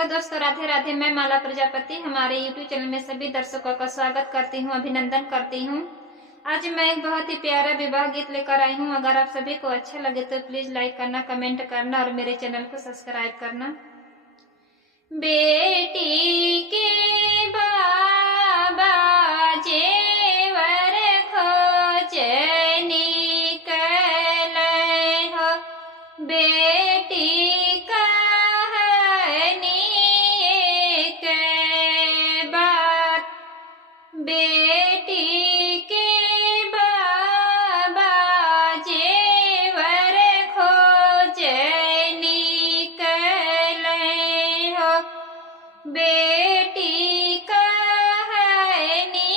हेलो दोस्तों, राधे राधे। मैं माला प्रजापति हमारे यूट्यूब चैनल में सभी दर्शकों का स्वागत करती हूँ, अभिनंदन करती हूँ। आज मैं एक बहुत ही प्यारा विवाह गीत लेकर आई हूँ। अगर आप सभी को अच्छा लगे तो प्लीज लाइक करना, कमेंट करना और मेरे चैनल को सब्सक्राइब करना। बेटी के बाबा जेवर खोज निकले हो, बेटी बेटी के बाबा जेवर खोज निकले हो, बेटी कहानी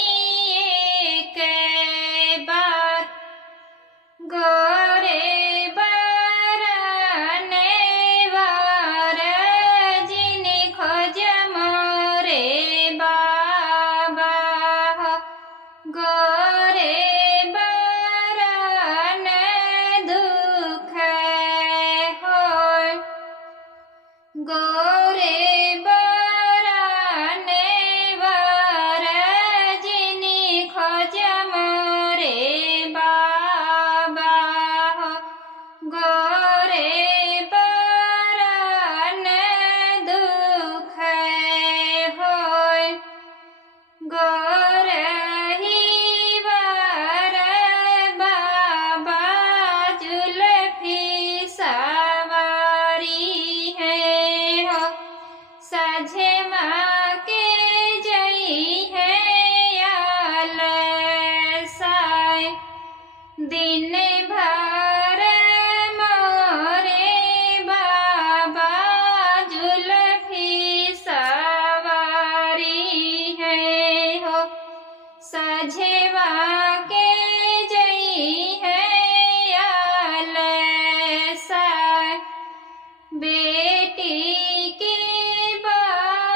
के बात। गोरे बरने वार जिन खोज मोरे बाबा हो, गोरे बरन दुख हो, गोरे बरन वर जिन खोज मोरे बाबा हो, गोरे बरन दुख हो, गोरही वर बाबा जुल्फी सवारी है हो, साझे माँ के जई है आल साय। दिन भर मोरे बाबा जुल्फी सवारी है हो, साझेवा के जई है आल साय। बेटी के बाबा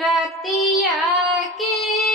रतिया के